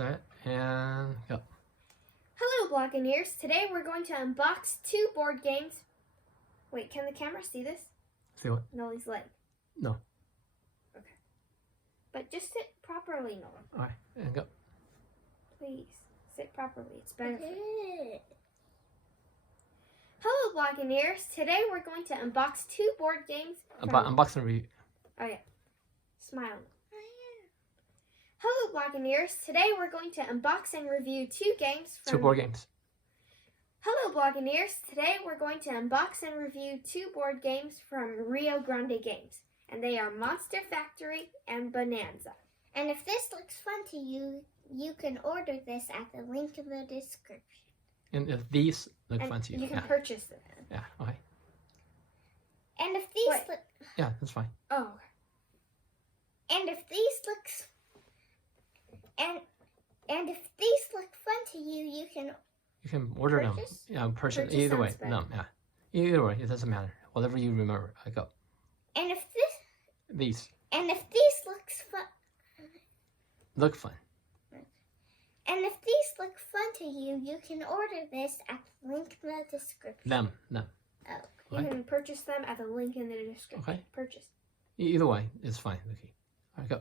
set, and go. Hello, Blockineers. Today we're going to unbox 2 board games. Wait, can the camera see this? See what? Nolly's leg. No. Okay. But just sit properly, Nolly. Alright, and go. Please, sit properly. It's better for you. Hello, Blockineers. Today we're going to unbox 2 board games. Unboxing review. Oh, yeah. Smile. Hello, Blockineers. Today we're going to unbox and review 2 games. 2 board games. Hello, Blockineers. Today we're going to unbox and review 2 board games from Rio Grande Games. And they are Monster Factory and Bohnanza. And if this looks fun to you, you can order this at the link in the description. And if these look fun to you. You can purchase them. Yeah, okay. And if these look... Yeah, that's fine. Oh. And if these looks... And if these look fun to you, you can order purchase? them. Yeah, purchase. Purchase Either way. sounds better. No, yeah. Either way, it doesn't matter. Whatever you remember. I go. And if this... These. And if these looks fun... Look fun. And if these look fun to you, you can order this at the link in the description. Them. Oh. You can purchase them at the link in the description. Okay. Purchase. Either way, it's fine. Okay. All right, go.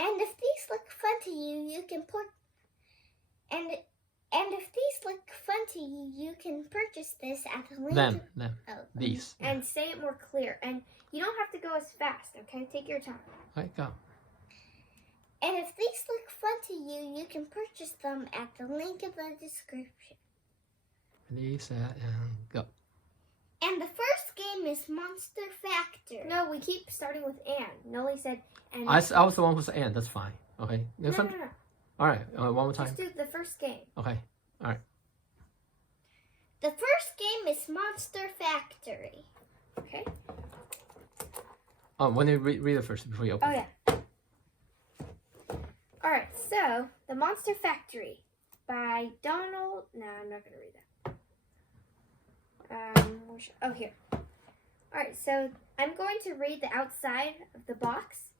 And if these look fun to you, you can And if these look fun to you, you can purchase this at the link. Them. Oh. These. And say it more clear. And you don't have to go as fast, okay? Take your time. All right, go. And if these look fun to you, you can purchase them at the link in the description. These, and go. And the first game is Monster Factory. No, we keep starting with Anne. Nolly said, and I was the one who said and. That's fine. Okay. no. All right. One more time. Just do the first game. Okay. All right. The first game is Monster Factory. Okay. Oh, when you read it first before you open. Oh, yeah. All right. So, The Monster Factory by Donald. No, I'm not going to read that. Oh, here. All right. So, I'm going to read the outside of the box.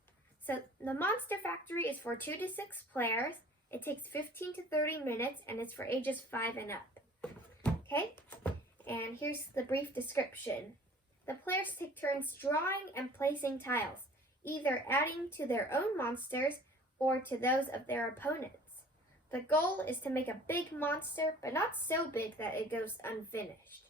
So, The Monster Factory is for 2 to 6 players. It takes 15 to 30 minutes, and it's for ages 5 and up. Okay? And here's the brief description. The players take turns drawing and placing tiles, either adding to their own monsters or to those of their opponents. The goal is to make a big monster, but not so big that it goes unfinished.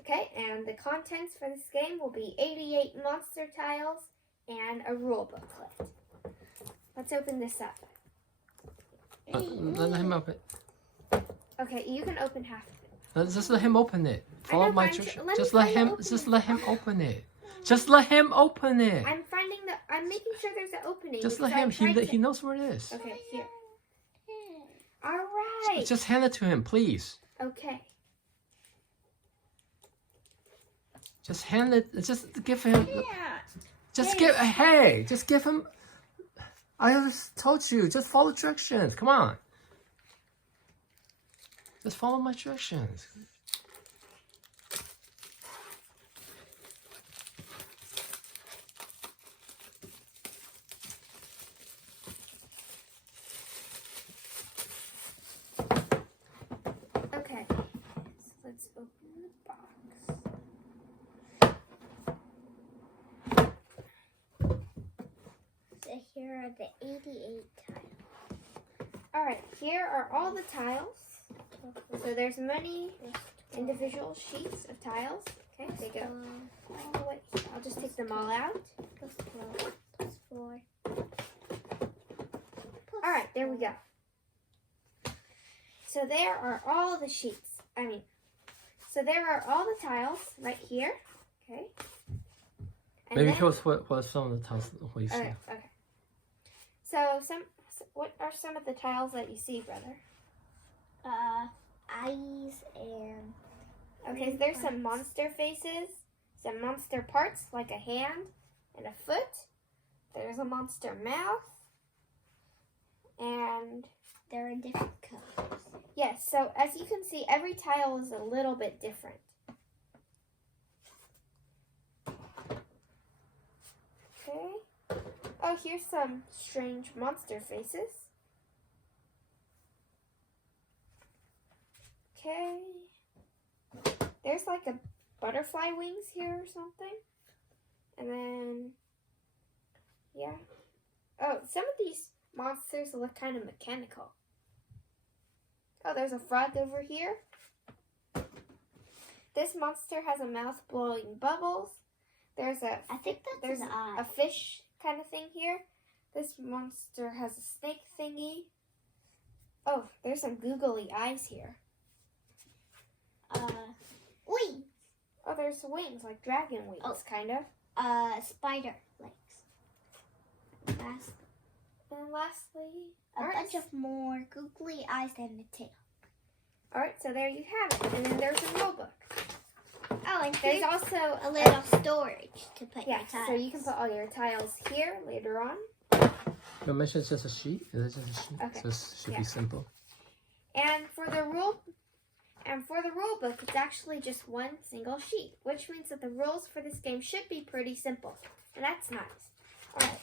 Okay, and the contents for this game will be 88 monster tiles and a rule booklet. Let's open this up. Let him open it. Okay, you can open half of it. Just let him open it. Follow my fine, instructions. let me Just let try to him. open Just it. let him open it. Just let him open it. I'm making sure there's an opening. Just let because him. I tried He knows where it is. Okay, here. All right. Just hand it to him, please. Okay. Just hand it. Just give him. Yeah. Just give. Hey, just give him. I just told you. Just follow directions. Come on. Just follow my directions. Okay. So let's open the box. So here are the 88 tiles. All right. Here are all the tiles. So there's many individual sheets of tiles. Okay, they go all the way. I'll just take them all out. Plus 12, plus 4. All right, there we go. So there are all the sheets. So there are all the tiles right here. Okay. And Maybe then- tell us what some of the tiles what you see. Okay. So what are some of the tiles that you see, brother? Eyes and... Okay, so there's some monster faces, some monster parts like a hand and a foot. There's a monster mouth. And they're in different colors. yes, so as you can see, every tile is a little bit different. Okay. Oh, here's some strange monster faces. Okay. There's like a butterfly wings here or something. And then, yeah. Oh, some of these monsters look kind of mechanical. Oh, there's a frog over here. This monster has a mouth blowing bubbles. There's a I think that's an eye. a fish kind of thing here. This monster has a snake thingy. Oh, there's some googly eyes here. Wings. Oh, there's wings, like dragon wings, kind of. Spider legs. And lastly, A bunch of more googly eyes and a tail. Alright, so there you have it. And then there's a rulebook. Oh, and There's here's also a little storage to put your tiles. so you can put all your tiles here later on. You mentioned it's just a sheet? Is it just a sheet? Okay. So it should be simple. And for the rulebook, it's actually just one single sheet, which means that the rules for this game should be pretty simple. And that's nice. Alright.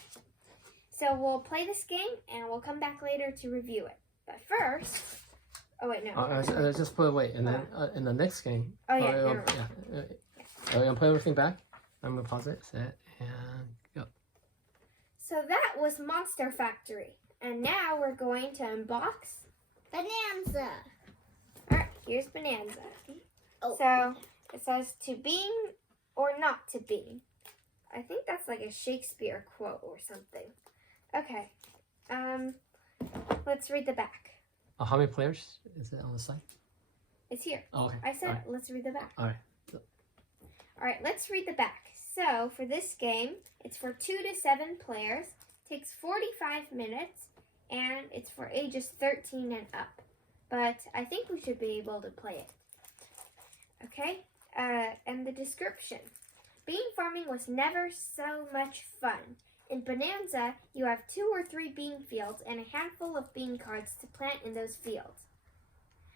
So we'll play this game and we'll come back later to review it. But first, oh wait, no. I just put wait, and then in the next game. Oh yeah, Are you gonna put everything back? I'm gonna pause it, set, and go. So that was Monster Factory. And now we're going to unbox. Bonanza. Alright, here's Bonanza. Oh. So it says to being or not to be. I think that's like a Shakespeare quote or something. Okay. Let's read the back. How many players is it on the site? It's here. Oh, okay. I said, Alright. let's read the back. Alright. Alright, let's read the back. So, for this game, it's for 2 to 7 players, takes 45 minutes, and it's for ages 13 and up. But I think we should be able to play it. Okay? And the description. Bean farming was never so much fun. In Bonanza, you have 2 or 3 bean fields and a handful of bean cards to plant in those fields.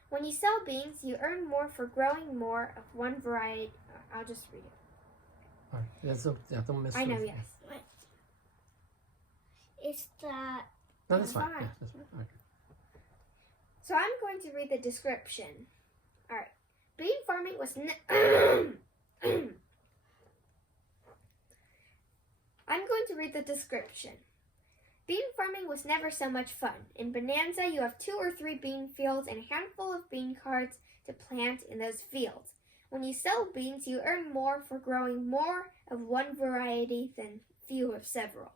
When you sell beans, you earn more for growing more of one variety. I'll just read it. Alright. Don't miss I know, it. yes. What? Is that... No, that's fine. Fine. Yeah, that's fine. Alright. So I'm going to read the description. All right. Bean farming was I'm going to read the description. Bean farming was never so much fun. In Bonanza, you have 2 or 3 bean fields and a handful of bean cards to plant in those fields. When you sell beans, you earn more for growing more of one variety than few of several.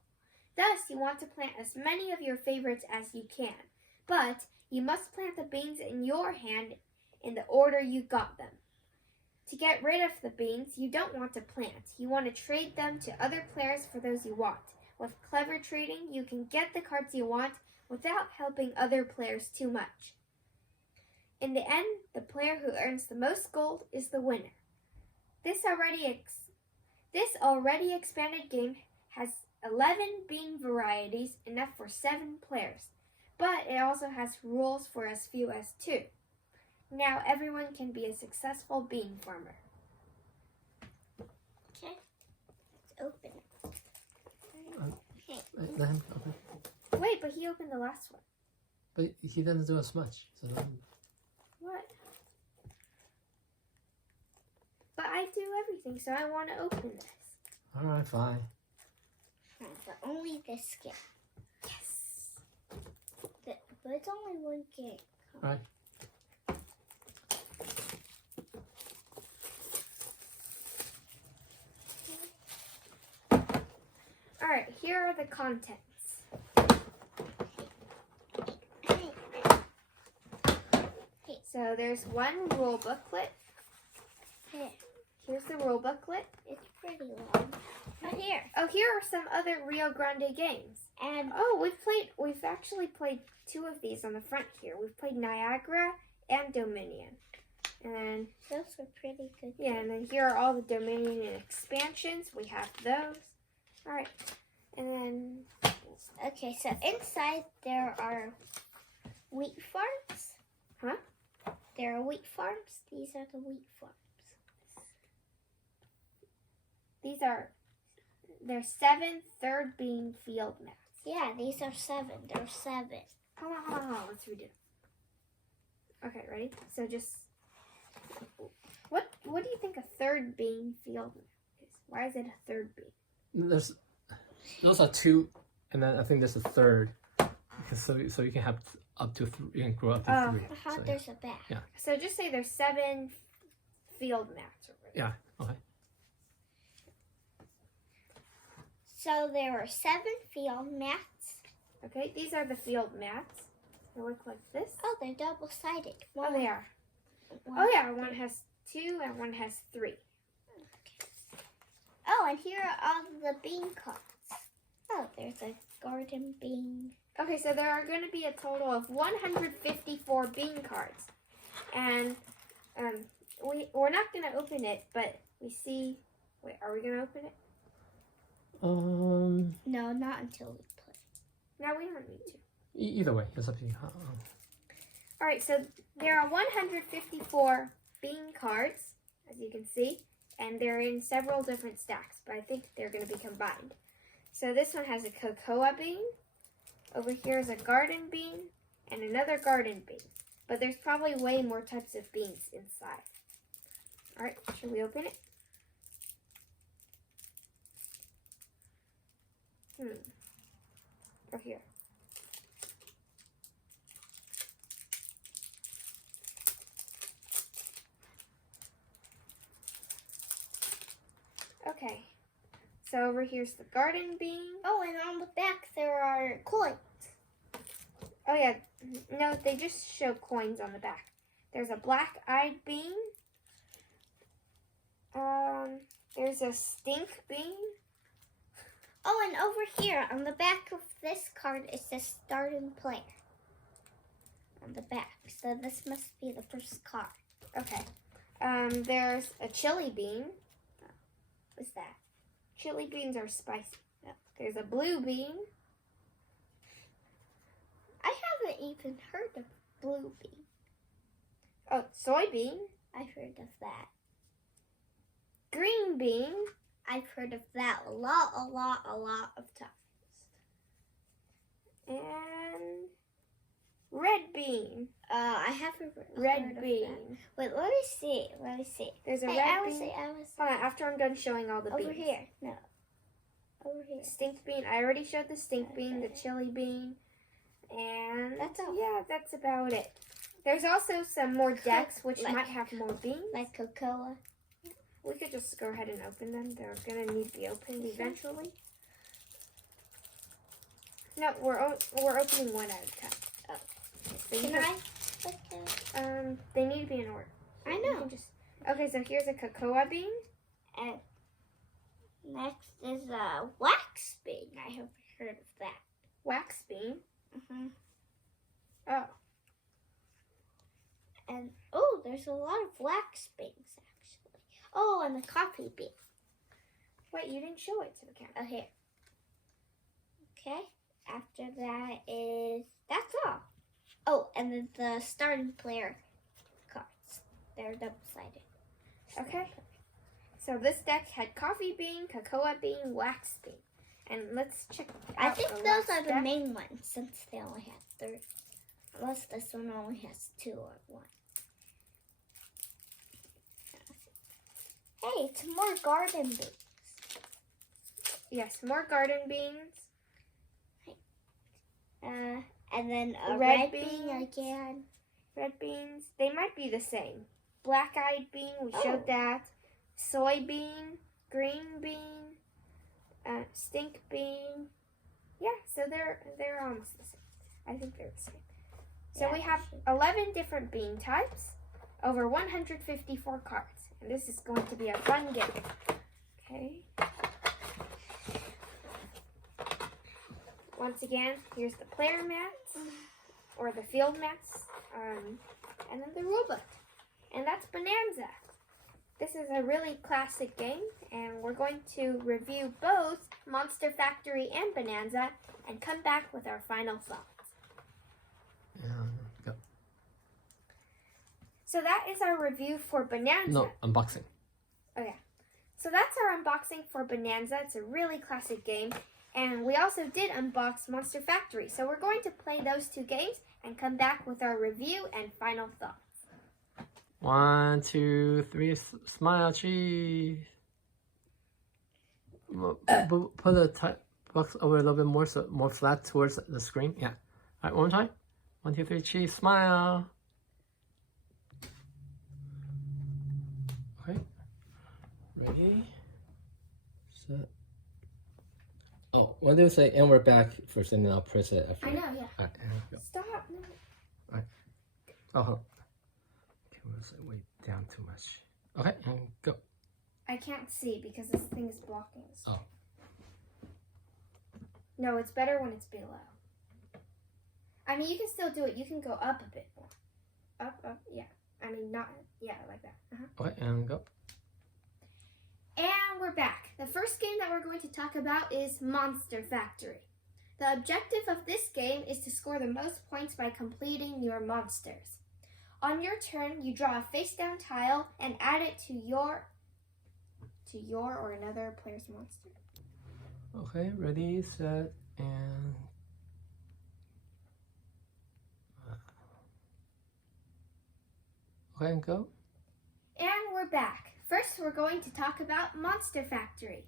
Thus, you want to plant as many of your favorites as you can. But you must plant the beans in your hand in the order you got them. To get rid of the beans you don't want to plant, you want to trade them to other players for those you want. With clever trading, you can get the cards you want without helping other players too much. In the end, the player who earns the most gold is the winner. This already expanded game has 11 bean varieties, enough for 7 players. But it also has rules for as few as 2. Now everyone can be a successful bean farmer. Okay. Let's open it. Let him open. Wait, but he opened the last one. But he doesn't do as much. So don't... What? But I do everything, so I want to open this. Alright, fine. But only this game. Yes. But it's only one game. Alright. Alright, here are the contents. So there's one rule booklet. Here's the rule booklet. It's pretty long. But here. Oh, here are some other Rio Grande games. And oh, we've actually played 2 of these on the front here. We've played Niagara and Dominion. And those were pretty good. Yeah, and then here are all the Dominion expansions. We have those. Alright. And then okay, so inside there are wheat farms. Huh? There are wheat farms. These are the wheat farms. These are there's 7 third bean field mats. Yeah, these are 7. There's 7. Hold on. Let's redo it. Okay, ready? So just what do you think a third bean field mat is? Why is it a third bean? Those are 2, and then I think there's a third. So you can have up to 3. You can grow up to 3. How So, there's a back. Yeah. So just say there's 7 field mats over there. Yeah. Okay. So there are 7 field mats. Okay, these are the field mats. They look like this. Oh, they're double-sided. Oh, they are. One. Oh yeah, one has 2 and one has 3. Oh, and here are all the bean cards. Oh, there's a garden bean. Okay, so there are going to be a total of 154 bean cards. And we're not going to open it, but we see... Wait, are we going to open it? No, not until we play. No, we don't need to. Either way, it's up to you. All right, so there are 154 bean cards, as you can see, and they're in several different stacks, but I think they're going to be combined. So this one has a cocoa bean. Over here is a garden bean and another garden bean, but there's probably way more types of beans inside. All right, should we open it? Over here. Okay, so over here's the garden bean. Oh, and on the back there are coins. Oh yeah, no, they just show coins on the back. There's a black-eyed bean. There's a stink bean. Oh, and over here on the back of this card is the starting player. On the back, so this must be the first card. Okay. There's a chili bean. What's that? Chili beans are spicy. There's a blue bean. I haven't even heard of blue bean. Oh, soybean. I've heard of that. Green bean. I've heard of that a lot of times. And red bean. I haven't heard Red of bean. that. Wait, let me see. There's a Hey, red I bean. was Hold on, after I'm done showing all the beans. over here. No. Over here. Stink bean. I already showed the stink bean, the chili bean, and That's all. Yeah, that's about it. There's also some more decks which Like- might have more beans. Like cocoa. We could just go ahead and open them. They're gonna need to be opened eventually. No, we're opening one at a time. Oh. So you Can can- I? They need to be in order. I You know. can just. Okay, so here's a cocoa bean. And next is a wax bean. I haven't heard of that. Wax bean. Mm-hmm. Oh, And oh, there's a lot of wax beans actually. Oh, and the coffee bean. wait, you didn't show it to the camera. Oh, here. Okay. After that is that's all. Oh, and then the starting player cards. They're double-sided. Okay. So this deck had coffee bean, cocoa bean, wax bean. And let's check I out think the those last are the deck. main ones since they only have 3. Unless this one only has 2 or 1. Hey, it's more garden beans. Yes, more garden beans. And then a Red red beans. bean again. Red beans. They might be the same. Black-eyed bean, we showed Oh. that. Soybean, green bean, stink bean. Yeah, so they're almost the same. I think they're the same. So Yeah, we have 11 different bean types, over 154 cards. And this is going to be a fun game. Okay. Once again, here's the player mats, or the field mats, and then the rulebook. And that's Bonanza. This is a really classic game, and we're going to review both Monster Factory and Bonanza, and come back with our final thoughts. Go. So that is our review for Bonanza. No, unboxing. Oh yeah. So that's our unboxing for Bonanza. It's a really classic game. And we also did unbox Monster Factory. So we're going to play those two games and come back with our review and final thoughts. 1, 2, 3, smile, cheese. Put the box over a little bit more, so more flat towards the screen. Yeah. All right, one more time. 1, 2, 3, cheese, smile. Okay. Ready? Set. Oh, when do you say, and we're back first, and then I'll press it after. I know, yeah. All right, and go. Stop. No. All right. Oh, hold on. Okay, we'll say way down too much. Okay, and go. I can't see because this thing is blocking us. Oh. No, it's better when it's below. I mean, you can still do it. You can go up a bit more. Up, yeah. I mean, not, yeah, like that. Okay, and go. And we're back. The first game that we're going to talk about is Monster Factory. The objective of this game is to score the most points by completing your monsters. On your turn, you draw a face-down tile and add it to your or another player's monster. Okay, ready, set, and okay, and go. And we're back. First, we're going to talk about Monster Factory.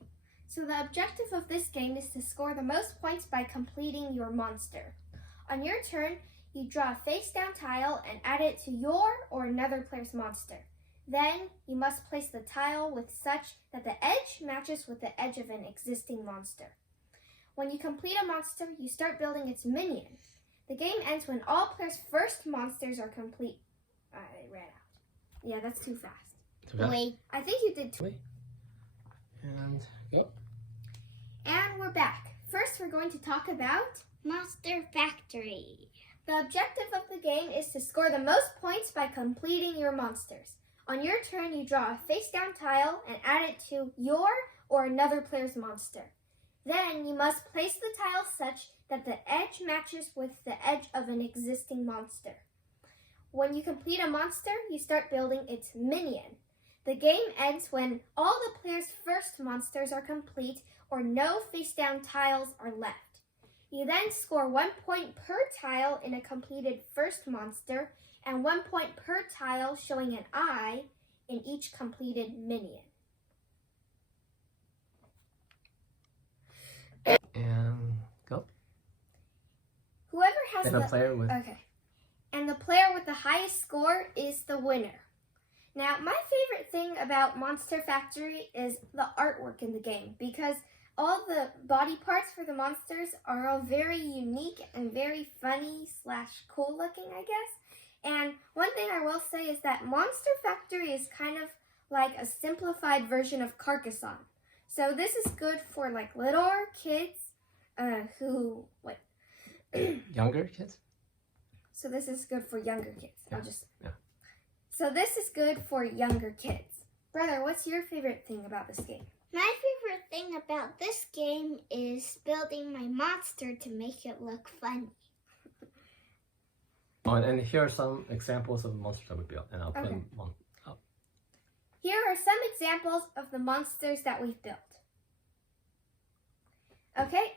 So the objective of this game is to score the most points by completing your monster. On your turn, you draw a face-down tile and add it to your or another player's monster. Then, you must place the tile with such that the edge matches with the edge of an existing monster. When you complete a monster, you start building its minion. The game ends when all players' first monsters are complete. I ran out. Yeah, that's too fast. Wait. I think you did too. And go. And we're back. First, we're going to talk about Monster Factory. the objective of the game is to score the most points by completing your monsters. On your turn, you draw a face-down tile and add it to your or another player's monster. Then, you must place the tile such that the edge matches with the edge of an existing monster. When you complete a monster, you start building its minion. The game ends when all the players' first monsters are complete or no face-down tiles are left. You then score 1 point per tile in a completed first monster and 1 point per tile showing an eye in each completed minion. And go. Whoever has And a player with. Okay. And the player with the highest score is the winner. Now, my favorite thing about Monster Factory is the artwork in the game because all the body parts for the monsters are all very unique and very funny / cool looking, I guess. And one thing I will say is that Monster Factory is kind of like a simplified version of Carcassonne. So this is good for like littler kids Younger kids? So this is good for younger kids. Yeah. So this is good for younger kids. Brother, what's your favorite thing about this game? My favorite thing about this game is building my monster to make it look funny. Oh, and here are some examples of monsters that we built, and I'll put them on up. Here are some examples of the monsters that we've built. Okay,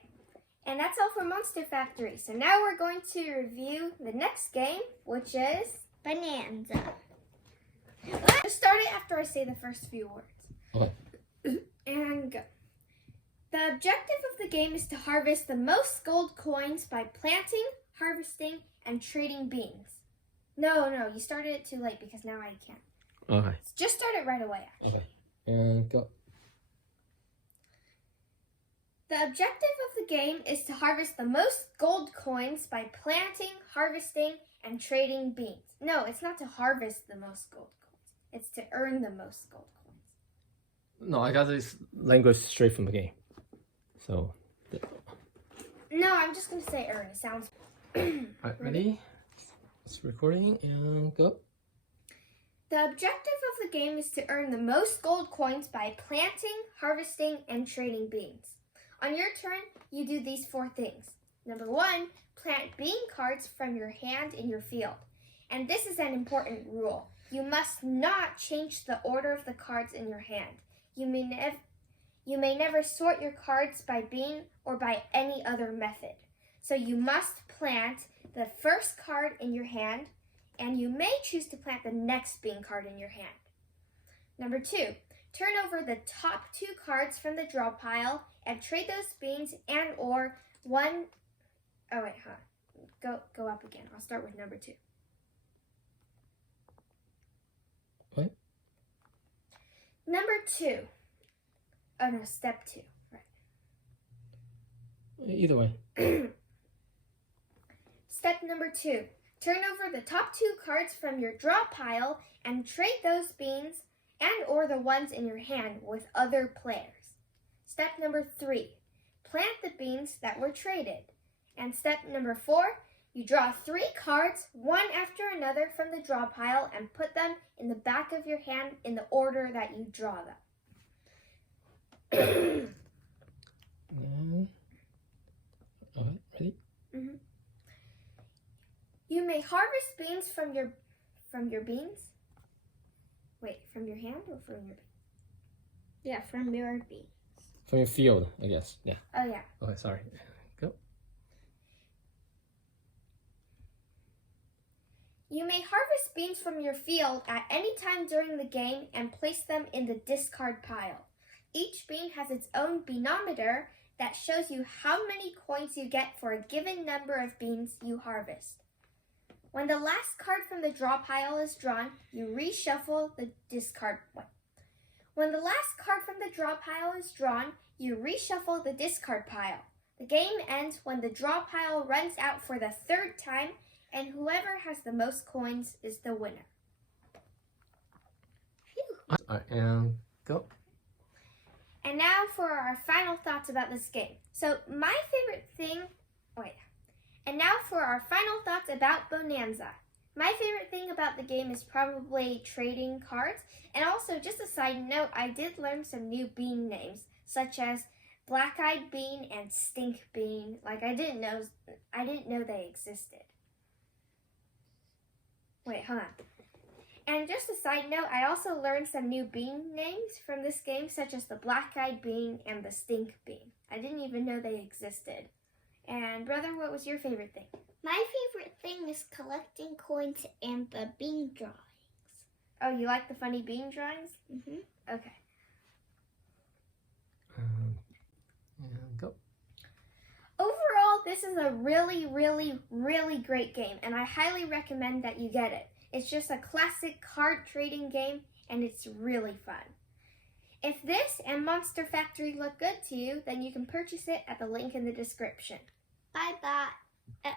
and that's all for Monster Factory. So now we're going to review the next game, which is Bonanza. Just start it after I say the first few words. Okay. And go. The objective of the game is to harvest the most gold coins by planting, harvesting, and trading beans. No, you started it too late because now I can't. Okay. Just start it right away, actually. Okay. And go. The objective of the game is to harvest the most gold coins by planting, harvesting, and trading beans. No, it's not to harvest the most gold coins. It's to earn the most gold coins. No, I got this language straight from the game. So. No, I'm just going to say earn. It sounds... Alright, ready? It's recording and go. The objective of the game is to earn the most gold coins by planting, harvesting, and trading beans. On your turn, you do these 4 things. Number 1, plant bean cards from your hand in your field. And this is an important rule. You must not change the order of the cards in your hand. You may never sort your cards by bean or by any other method. So you must plant the first card in your hand, and you may choose to plant the next bean card in your hand. Number 2, turn over the top 2 cards from the draw pile and trade those beans and or one. Oh wait, Go up again. I'll start with number 2. What? Number 2. Oh no, step 2. Right. Either way. Step number 2. Turn over the top 2 cards from your draw pile and trade those beans and or the ones in your hand with other players. Step number 3. Plant the beans that were traded. And step number 4. You draw 3 cards, one after another from the draw pile, and put them in the back of your hand in the order that you draw them. All right, ready? Mm-hmm. You may harvest beans from your beans. Wait, from your hand or from your? Yeah, from your beans. From your field, I guess. Yeah. Oh yeah. Okay, sorry. Go. You may harvest beans from your field at any time during the game and place them in the discard pile. Each bean has its own beanometer that shows you how many coins you get for a given number of beans you harvest. When the last card from the draw pile is drawn, you reshuffle the discard one. When the last card from the draw pile is drawn, you reshuffle the discard pile. The game ends when the draw pile runs out for the 3rd time, and whoever has the most coins is the winner. All right, and go. And now for our final thoughts about this game. And now for our final thoughts about Bonanza. My favorite thing about the game is probably trading cards. And also, just a side note, I did learn some new bean names, such as Black-Eyed Bean and Stink Bean. Like, I didn't know they existed. Wait, hold on. And just a side note, I also learned some new bean names from this game, such as the Black-Eyed Bean and the Stink Bean. I didn't even know they existed. And brother, what was your favorite thing? My favorite thing is collecting coins and the bean drawings. Oh, you like the funny bean drawings? Mm-hmm. Okay. And go. Overall, this is a really, really, really great game, and I highly recommend that you get it. It's just a classic card trading game, and it's really fun. If this and Monster Factory look good to you, then you can purchase it at the link in the description. Bye-bye.